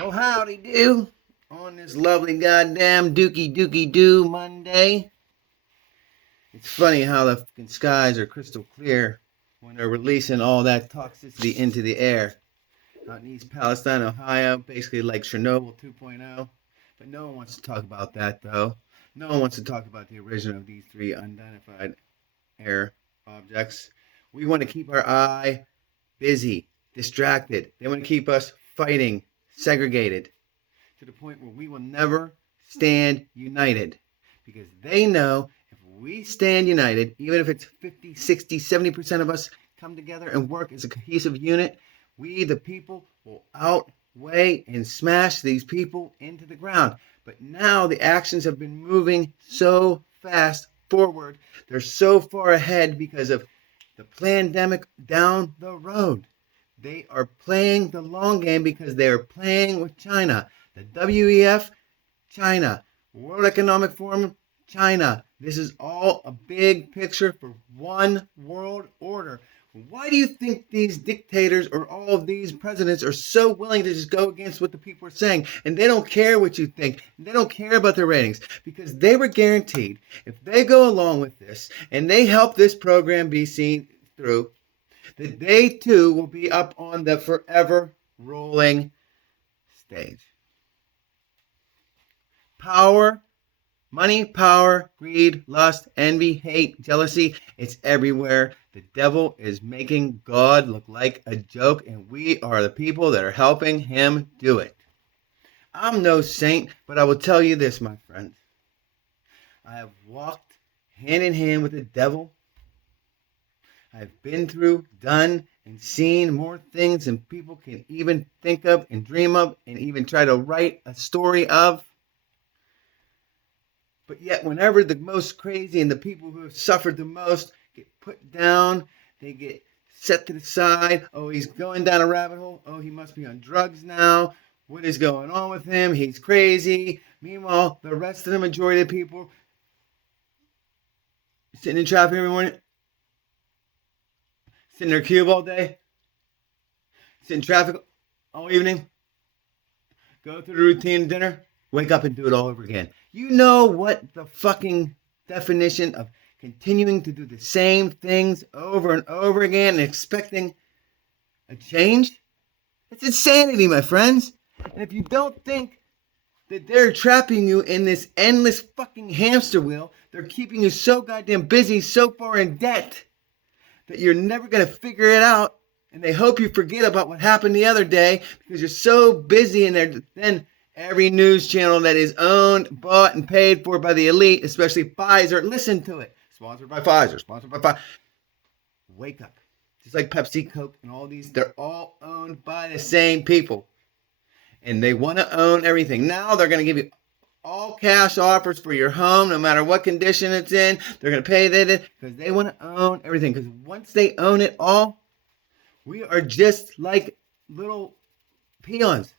Oh, howdy do on this lovely goddamn dookie doo Monday. It's funny how the fucking skies are crystal clear when they're releasing all that toxicity into the air. Out in East Palestine, Ohio, basically like Chernobyl 2.0. But no one wants to talk about that, though. No one wants to talk about the origin of these three unidentified air objects. We want to keep our eye busy, distracted. They want to keep us fighting, segregated, to the point where we will never stand united. Because they know if we stand united, even if it's 50, 60, 70% of us come together and work as a cohesive unit, we, the people, will outweigh and smash these people into the ground. But now the actions have been moving so fast forward. They're so far ahead because of the pandemic down the road. They are playing the long game because they are playing with China. The WEF, China. World Economic Forum, China. This is all a big picture for one world order. Why do you think these dictators or all of these presidents are so willing to just go against what the people are saying? And they don't care what you think. They don't care about their ratings because they were guaranteed if they go along with this and they help this program be seen through, that they too will be up on the forever rolling stage. Power, money, power, greed, lust, envy, hate, jealousy, it's everywhere. The devil is making God look like a joke, and we are the people that are helping him do it. I'm no saint, but I will tell you this, my friends. I have walked hand in hand with the devil. I've been through, done, and seen more things than people can even think of and dream of and even try to write a story of. But yet, whenever the most crazy and the people who have suffered the most get put down, they get set to the side. Oh, he's going down a rabbit hole. Oh, he must be on drugs now. What is going on with him? He's crazy. Meanwhile, the rest of the majority of the people sitting in traffic every morning, sitting in their cube all day, sit in traffic all evening, go through the routine dinner, wake up and do it all over again. You know what the fucking definition of continuing to do the same things over and over again and expecting a change? It's insanity, my friends. And if you don't think that they're trapping you in this endless fucking hamster wheel, they're keeping you so goddamn busy, so far in debt, that you're never going to figure it out. And they hope you forget about what happened the other day because you're so busy and then every news channel that is owned, bought, and paid for by the elite, especially Pfizer, listen to it. Sponsored by Pfizer, sponsored by Pfizer. Wake up. Just like Pepsi, Coke, and all these, they're all owned by the same people. And they want to own everything. Now they're going to give you all cash offers for your home, no matter what condition it's in. They're going to pay that because they want to own everything. Because once they own it all, we are just like little peons.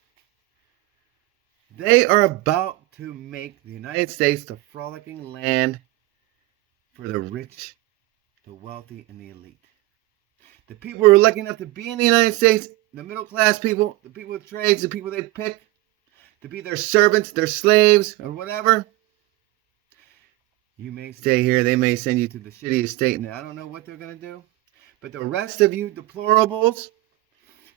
They are about to make the United States the frolicking land for the rich, the wealthy, and the elite. The people who are lucky enough to be in the United States, the middle class people, the people with trades, the people they pick to be their servants, their slaves, or whatever. You may stay here. They may send you to the shittiest state, and I don't know what they're going to do. But the rest of you deplorables,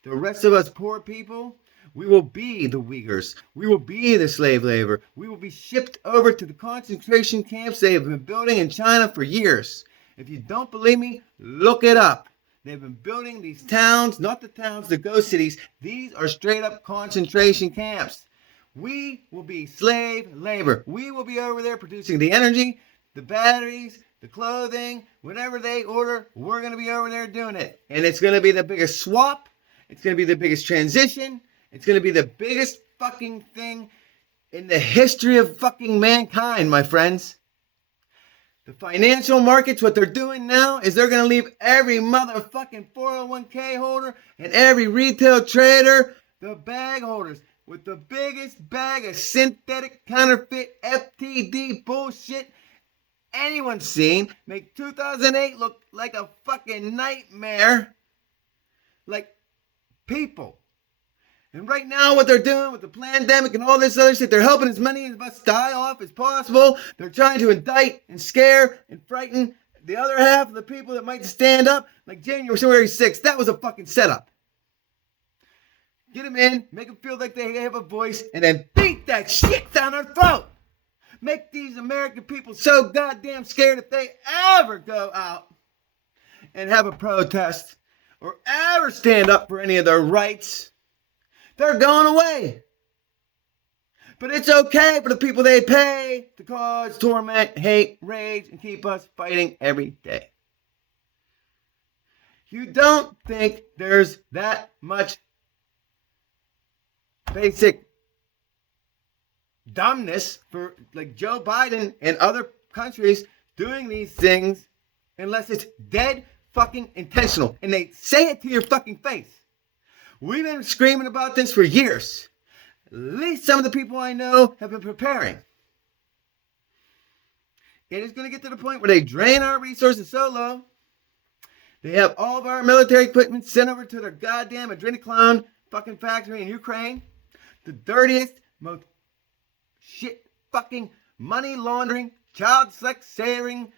the rest of us poor people, we will be the Uyghurs. We will be the slave labor. We will be shipped over to the concentration camps they have been building in China for years. If you don't believe me, look it up. They've been building these towns, not the towns, the ghost cities. These are straight up concentration camps. We will be slave labor. We will be over there producing the energy, the batteries, the clothing, whatever they order, we're going to be over there doing it. And it's going to be the biggest swap. It's going to be the biggest transition. It's going to be the biggest fucking thing in the history of fucking mankind, my friends. The financial markets, what they're doing now is they're going to leave every motherfucking 401k holder and every retail trader, the bag holders, with the biggest bag of synthetic counterfeit FTD bullshit anyone's seen, make 2008 look like a fucking nightmare. Like people. And right now, what they're doing with the pandemic and all this other shit, they're helping as many of us die off as possible. They're trying to indict and scare and frighten the other half of the people that might stand up. Like January 6th, that was a fucking setup. Get them in, make them feel like they have a voice, and then beat that shit down their throat. Make these American people so goddamn scared if they ever go out and have a protest or ever stand up for any of their rights. They're going away. But it's okay for the people they pay to cause torment, hate, rage, and keep us fighting every day. You don't think there's that much basic dumbness for like Joe Biden and other countries doing these things unless it's dead fucking intentional. And they say it to your fucking face. We've been screaming about this for years. At least some of the people I know have been preparing. It is going to get to the point where they drain our resources so low. They have all of our military equipment sent over to their goddamn adrenochrome fucking factory in Ukraine. The dirtiest, most shit fucking money laundering, child sex saving,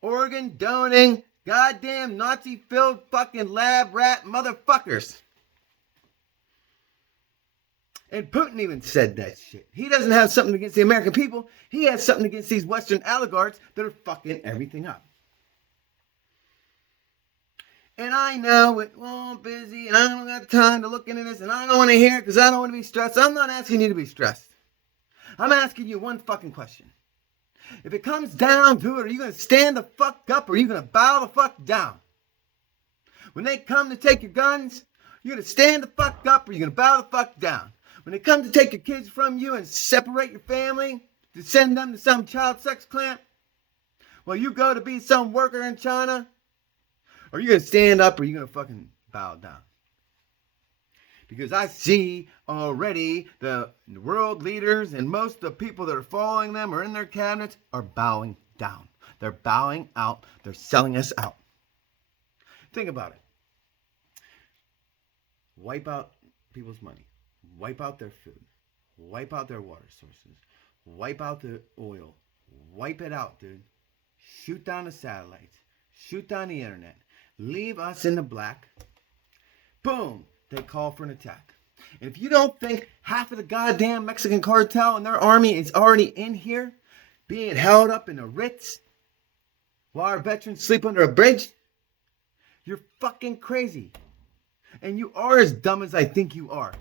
organ donating, goddamn Nazi-filled fucking lab rat motherfuckers. And Putin even said that shit. He doesn't have something against the American people. He has something against these Western oligarchs that are fucking everything up. And I know I'm busy and I don't got time to look into this and I don't want to hear it because I don't want to be stressed. I'm not asking you to be stressed. I'm asking you one fucking question. If it comes down to it, are you going to stand the fuck up or are you going to bow the fuck down? When they come to take your guns, you're going to stand the fuck up or you're going to bow the fuck down. When they come to take your kids from you and separate your family, to send them to some child sex camp, well, you go to be some worker in China, or you going to stand up or you going to fucking bow down? Because I see already the world leaders and most of the people that are following them or in their cabinets are bowing down. They're bowing out. They're selling us out. Think about it. Wipe out people's money. Wipe out their food. Wipe out their water sources. Wipe out the oil. Wipe it out, dude. Shoot down the satellites. Shoot down the internet. Leave us in the black. Boom. They call for an attack. And if you don't think half of the goddamn Mexican cartel and their army is already in here, being held up in the Ritz, while our veterans sleep under a bridge, you're fucking crazy. And you are as dumb as I think you are.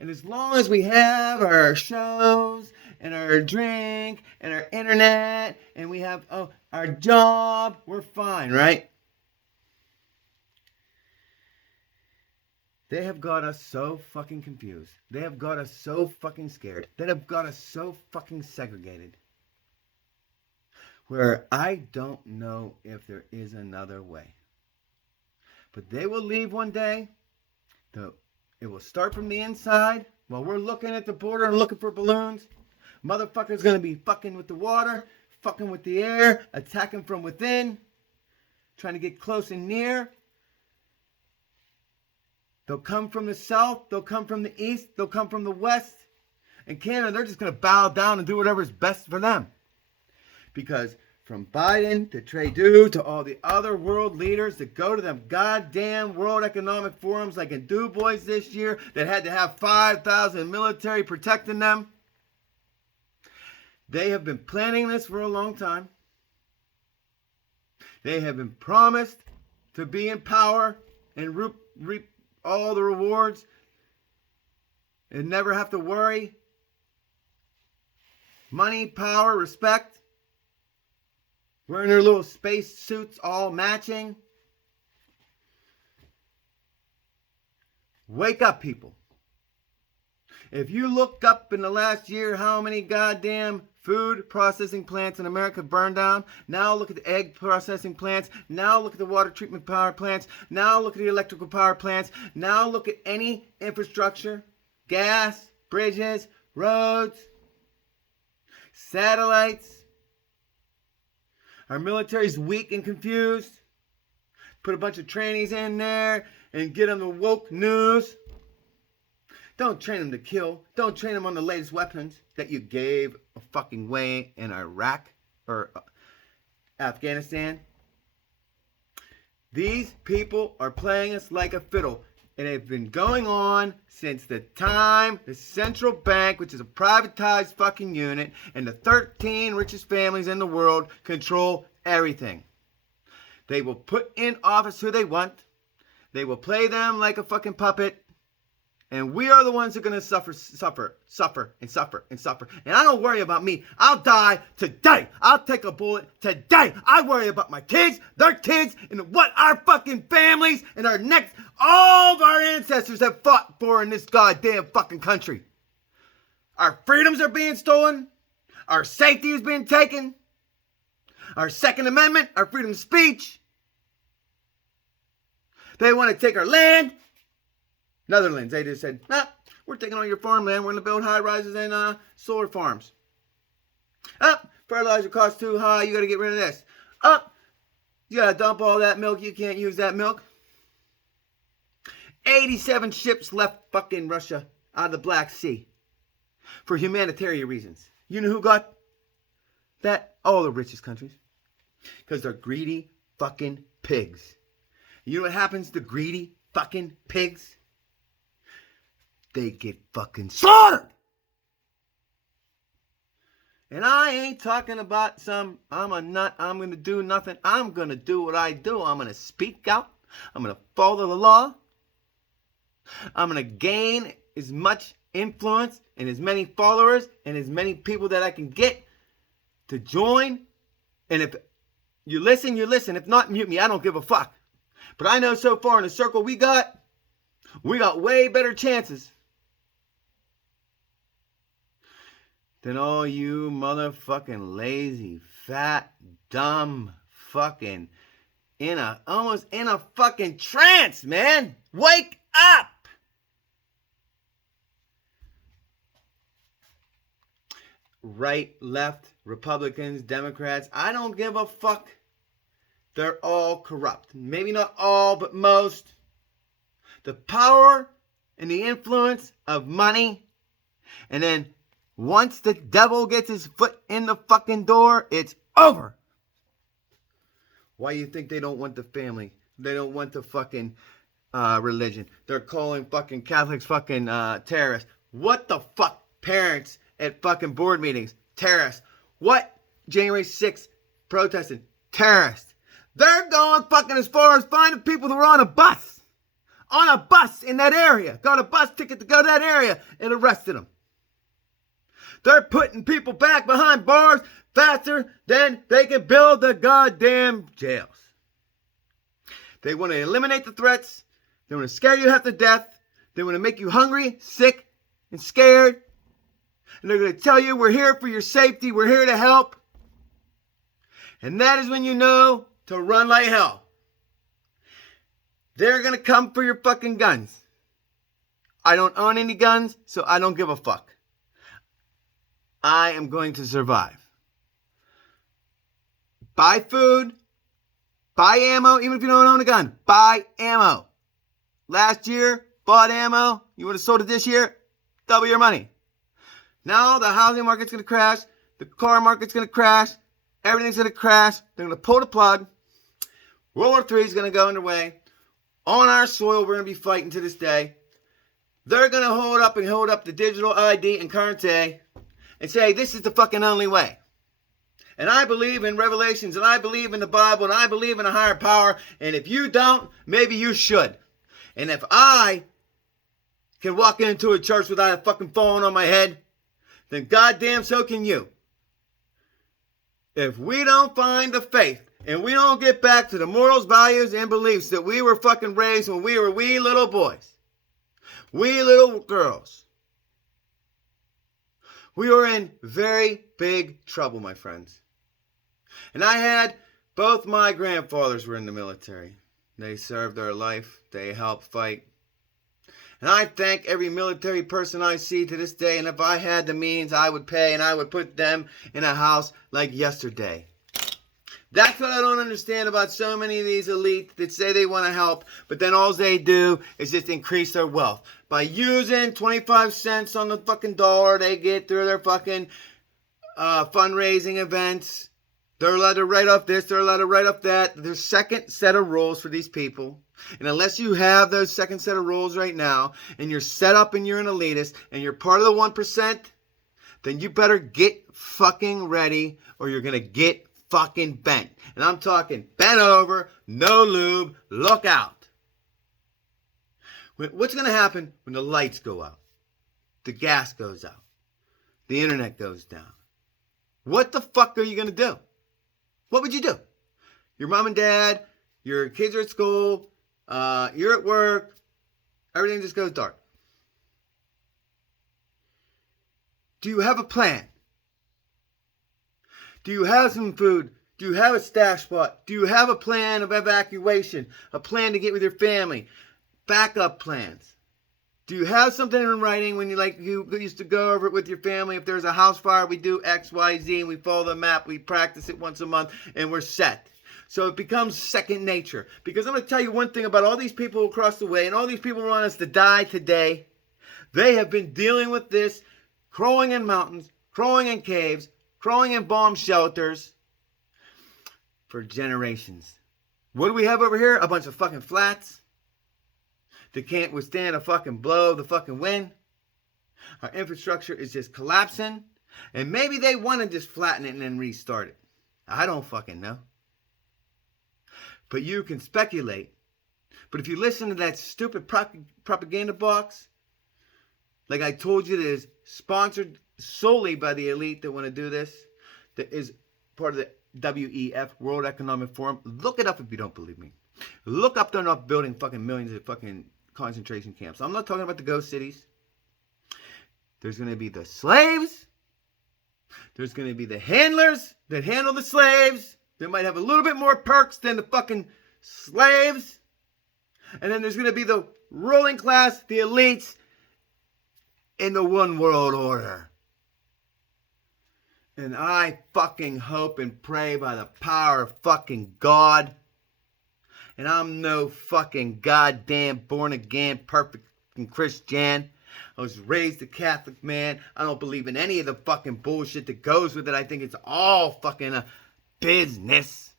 And as long as we have our shows and our drink and our internet and we have our job, we're fine, right? They have got us so fucking confused. They have got us so fucking scared. They have got us so fucking segregated. Where I don't know if there is another way. But they will leave one day. It will start from the inside. While we're looking at the border and looking for balloons, motherfuckers gonna be fucking with the water, fucking with the air, attacking from within, trying to get close and near. They'll come from the south, they'll come from the east, they'll come from the west. And Canada, they're just gonna bow down and do whatever's best for them. Because from Biden to Trudeau to all the other world leaders that go to them goddamn World Economic Forums like in Du Bois this year that had to have 5,000 military protecting them. They have been planning this for a long time. They have been promised to be in power and reap all the rewards and never have to worry. Money, power, respect. Wearing their little space suits all matching. Wake up, people. If you look up in the last year how many goddamn food processing plants in America burned down, now look at the egg processing plants, now look at the water treatment power plants, now look at the electrical power plants, now look at any infrastructure, gas, bridges, roads, satellites. Our military's weak and confused. Put a bunch of trainees in there and get them the woke news. Don't train them to kill. Don't train them on the latest weapons that you gave a fucking way in Iraq or Afghanistan. These people are playing us like a fiddle. And it's been going on since the time the central bank, which is a privatized fucking unit, and the 13 richest families in the world control everything. They will put in office who they want. They will play them like a fucking puppet. And we are the ones who are going to suffer. And I don't worry about me. I'll die today. I'll take a bullet today. I worry about my kids, their kids, and what our fucking families and our next, all of our ancestors have fought for in this goddamn fucking country. Our freedoms are being stolen. Our safety is being taken. Our Second Amendment, our freedom of speech. They want to take our land. Netherlands, they just said, we're taking all your farmland. We're going to build high rises and solar farms. Fertilizer costs too high. You got to get rid of this. You got to dump all that milk. You can't use that milk. 87 ships left fucking Russia out of the Black Sea for humanitarian reasons. You know who got that? All the richest countries. Because they're greedy fucking pigs. You know what happens to greedy fucking pigs? They get fucking slaughtered. And I ain't talking about I'm a nut, I'm going to do nothing. I'm going to do what I do. I'm going to speak out. I'm going to follow the law. I'm going to gain as much influence and as many followers and as many people that I can get to join. And if you listen, you listen. If not, mute me. I don't give a fuck. But I know so far in the circle we got way better chances than all you motherfucking lazy, fat, dumb, fucking almost in a fucking trance, man. Wake up! Right, left, Republicans, Democrats, I don't give a fuck. They're all corrupt. Maybe not all, but most. The power and the influence of money. And then once the devil gets his foot in the fucking door, it's over. Why do you think they don't want the family? They don't want the fucking religion. They're calling fucking Catholics fucking terrorists. What the fuck? Parents at fucking board meetings. Terrorists. What? January 6th protesting. Terrorists. They're going fucking as far as finding people who were on a bus. On a bus in that area. Got a bus ticket to go to that area and arrested them. They're putting people back behind bars faster than they can build the goddamn jails. They want to eliminate the threats. They want to scare you half to death. They want to make you hungry, sick, and scared. And they're going to tell you, we're here for your safety. We're here to help. And that is when you know to run like hell. They're going to come for your fucking guns. I don't own any guns, so I don't give a fuck. I am going to survive. Buy food. Buy ammo, even if you don't own a gun. Buy ammo. Last year, bought ammo. You would have sold it this year. Double your money. Now the housing market's going to crash. The car market's going to crash. Everything's going to crash. They're going to pull the plug. World War III is going to go underway. On our soil, we're going to be fighting to this day. They're going to hold up the digital ID and currency and say, this is the fucking only way. And I believe in Revelations, and I believe in the Bible, and I believe in a higher power. And if you don't, maybe you should. And if I can walk into a church without a fucking phone on my head, then goddamn so can you. If we don't find the faith, and we don't get back to the morals, values, and beliefs that we were fucking raised when we were wee little boys, wee little girls, we are in very big trouble, my friends. And I had, both my grandfathers were in the military. They served their life. They helped fight. And I thank every military person I see to this day. And if I had the means, I would pay and I would put them in a house like yesterday. That's what I don't understand about so many of these elites that say they want to help, but then all they do is just increase their wealth. By using 25 cents on the fucking dollar they get through their fucking fundraising events. They're allowed to write off this, they're allowed to write off that. There's second set of rules for these people. And unless you have those second set of rules right now, and you're set up and you're an elitist, and you're part of the 1%, then you better get fucking ready or you're going to get fucking bent. And I'm talking bent over, no lube, look out. What's going to happen when the lights go out? The gas goes out. The internet goes down. What the fuck are you going to do? What would you do? Your mom and dad, your kids are at school, you're at work, everything just goes dark. Do you have a plan? Do you have some food? Do you have a stash spot? Do you have a plan of evacuation? A plan to get with your family? Backup plans? Do you have something in writing when you used to go over it with your family? If there's a house fire, we do X, Y, Z, and we follow the map. We practice it once a month, and we're set. So it becomes second nature. Because I'm going to tell you one thing about all these people across the way, and all these people who want us to die today. They have been dealing with this, crawling in mountains, crawling in caves, crawling in bomb shelters for generations. What do we have over here? A bunch of fucking flats that can't withstand a fucking blow of the fucking wind. Our infrastructure is just collapsing. And maybe they want to just flatten it and then restart it. I don't fucking know. But you can speculate. But if you listen to that stupid propaganda box, like I told you, that is sponsored solely by the elite that want to do this, that is part of the WEF, World Economic Forum. Look it up if you don't believe me. Look up, they're not building fucking millions of fucking concentration camps. I'm not talking about the ghost cities. There's going to be the slaves. There's going to be the handlers that handle the slaves. They might have a little bit more perks than the fucking slaves. And then there's going to be the ruling class, the elites, in the one world order. And I fucking hope and pray by the power of fucking God. And I'm no fucking goddamn born again perfect Christian. I was raised a Catholic man. I don't believe in any of the fucking bullshit that goes with it. I think it's all fucking a business.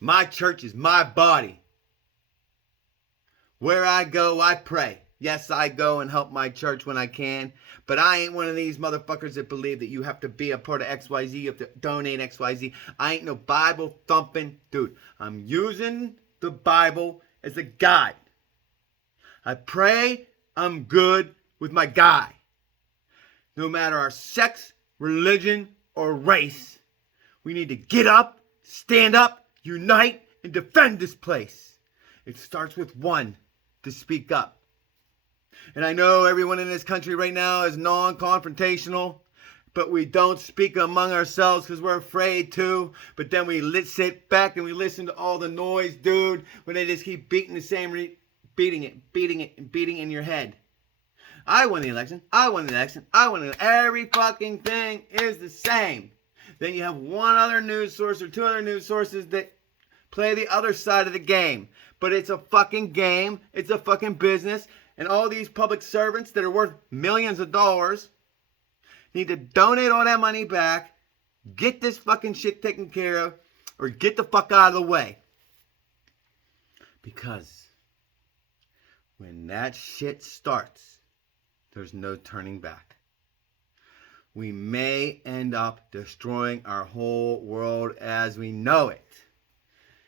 My church is my body. Where I go, I pray. Yes, I go and help my church when I can. But I ain't one of these motherfuckers that believe that you have to be a part of XYZ. You have to donate XYZ. I ain't no Bible thumping dude. I'm using the Bible as a guide. I pray I'm good with my guy. No matter our sex, religion, or race, we need to get up, stand up, unite, and defend this place. It starts with one to speak up. And I know everyone in this country right now is non-confrontational, but we don't speak among ourselves because we're afraid to. But then we sit back and we listen to all the noise, dude, when they just keep beating the same, beating it in your head. I won the election. Every fucking thing is the same. Then you have one other news source or two other news sources that play the other side of the game. But it's a fucking game. It's a fucking business. And all these public servants that are worth millions of dollars need to donate all that money back, get this fucking shit taken care of, or get the fuck out of the way. Because when that shit starts, there's no turning back. We may end up destroying our whole world as we know it.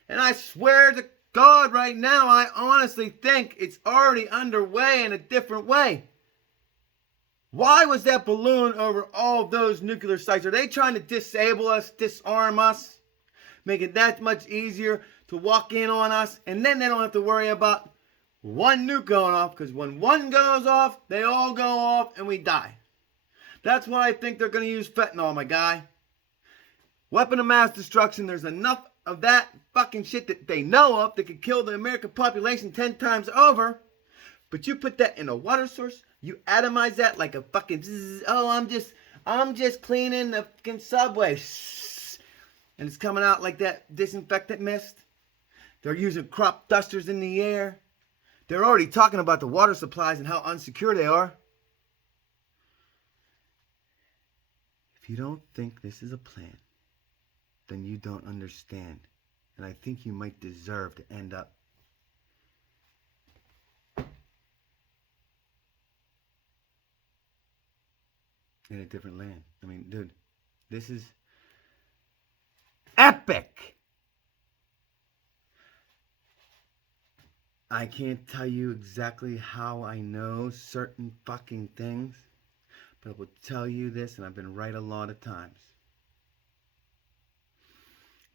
And I swear to God, right now, I honestly think it's already underway in a different way. Why was that balloon over all of those nuclear sites? Are they trying to disable us, disarm us, make it that much easier to walk in on us? And then they don't have to worry about one nuke going off, because when one goes off, they all go off and we die. That's why I think they're going to use fentanyl, my guy. Weapon of mass destruction, there's enough of that fucking shit that they know of that could kill the American population 10 times over. But you put that in a water source, you atomize that like a fucking zzz, oh, I'm just cleaning the fucking subway. and it's coming out like that disinfectant mist. They're using crop dusters in the air. They're already talking about the water supplies and how unsecure they are. If you don't think this is a plan, then you don't understand. And I think you might deserve to end up in a different land. I mean, dude, this is epic. I can't tell you exactly how I know certain fucking things, but I will tell you this, and I've been right a lot of times.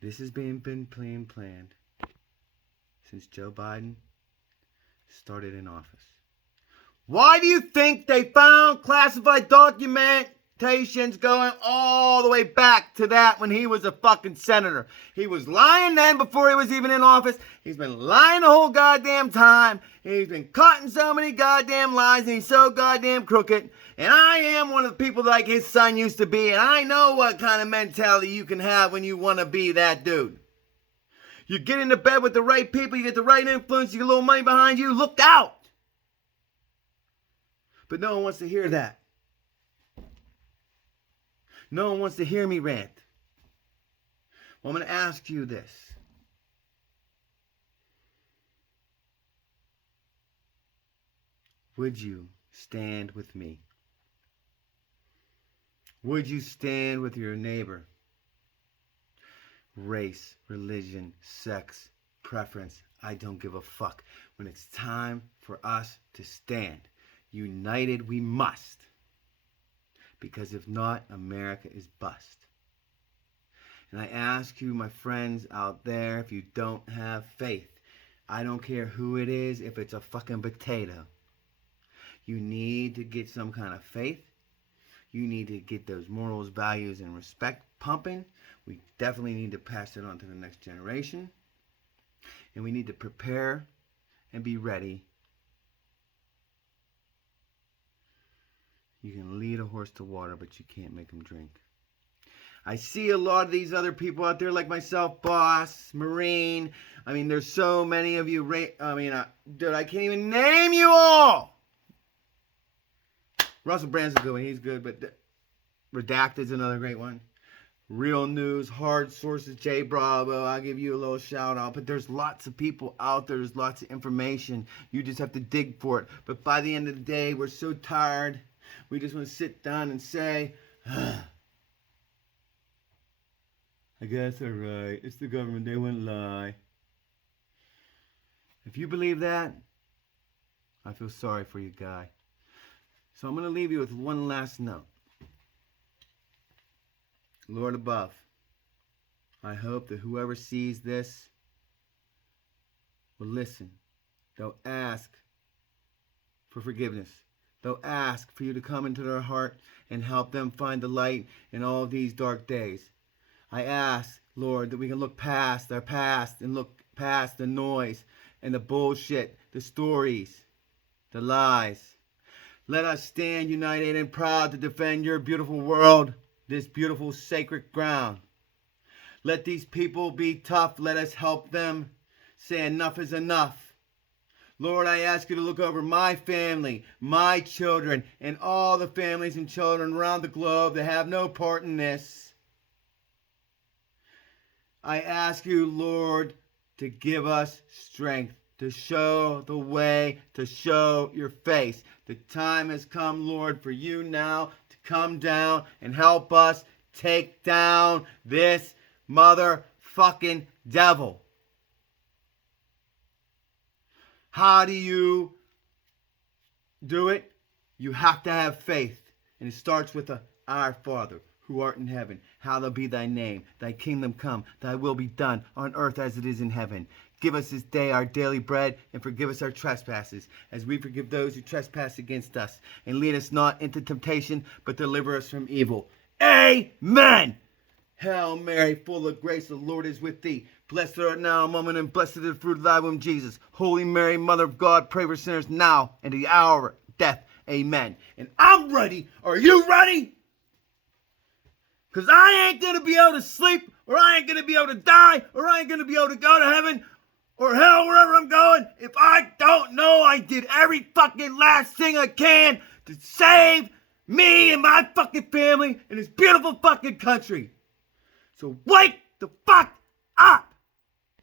This has been planned since Joe Biden started in office. Why do you think they found classified documentations going all the way back to that when he was a fucking senator? He was lying then before he was even in office. He's been lying the whole goddamn time. He's been caught in so many goddamn lies, and he's so goddamn crooked. And I am one of the people like his son used to be, and I know what kind of mentality you can have when you want to be that dude. You get into bed with the right people, you get the right influence, you get a little money behind you, look out! But no one wants to hear that. No one wants to hear me rant. Well, I'm going to ask you this. Would you stand with me? Would you stand with your neighbor? Race, religion, sex, preference, I don't give a fuck. When it's time for us to stand, united we must. Because if not, America is bust. And I ask you, my friends out there, if you don't have faith, I don't care who it is, if it's a fucking potato. You need to get some kind of faith. You need to get those morals, values, and respect pumping. We definitely need to pass it on to the next generation. And we need to prepare and be ready. You can lead a horse to water, but you can't make him drink. I see a lot of these other people out there like myself, Boss, Marine. I mean, there's so many of you. Dude, I can't even name you all. Russell Brand's a good one. He's good, but Redacted's another great one. Real News, Hard Sources, J Bravo. I'll give you a little shout out. But there's lots of people out there. There's lots of information. You just have to dig for it. But by the end of the day, we're so tired. We just want to sit down and say, I guess all right. It's the government. They wouldn't lie. If you believe that, I feel sorry for you, guy. So I'm going to leave you with one last note. Lord above, I hope that whoever sees this will listen. They'll ask for forgiveness. They'll ask for you to come into their heart and help them find the light in all of these dark days. I ask, Lord, that we can look past our past and look past the noise and the bullshit, the stories, the lies. Let us stand united and proud to defend your beautiful world, this beautiful sacred ground. Let these people be tough. Let us help them say enough is enough. Lord, I ask you to look over my family, my children, and all the families and children around the globe that have no part in this. I ask you, Lord, to give us strength, to show the way, to show your face. The time has come, Lord, for you now to come down and help us take down this motherfucking devil. How do you do it? You have to have faith. And it starts with Our Father, who art in heaven. Hallowed be thy name. Thy kingdom come. Thy will be done on earth as it is in heaven. Give us this day our daily bread, and forgive us our trespasses, as we forgive those who trespass against us. And lead us not into temptation, but deliver us from evil. Amen. Hail Mary, full of grace, the Lord is with thee. Blessed art thou, woman, and blessed is the fruit of thy womb, Jesus. Holy Mary, Mother of God, pray for sinners now and at the hour of death. Amen. And I'm ready. Are you ready? Because I ain't going to be able to sleep or I ain't gonna be able to die, or I ain't gonna be able to go to heaven, or hell, wherever I'm going, if I don't know I did every fucking last thing I can to save me and my fucking family in this beautiful fucking country. So wake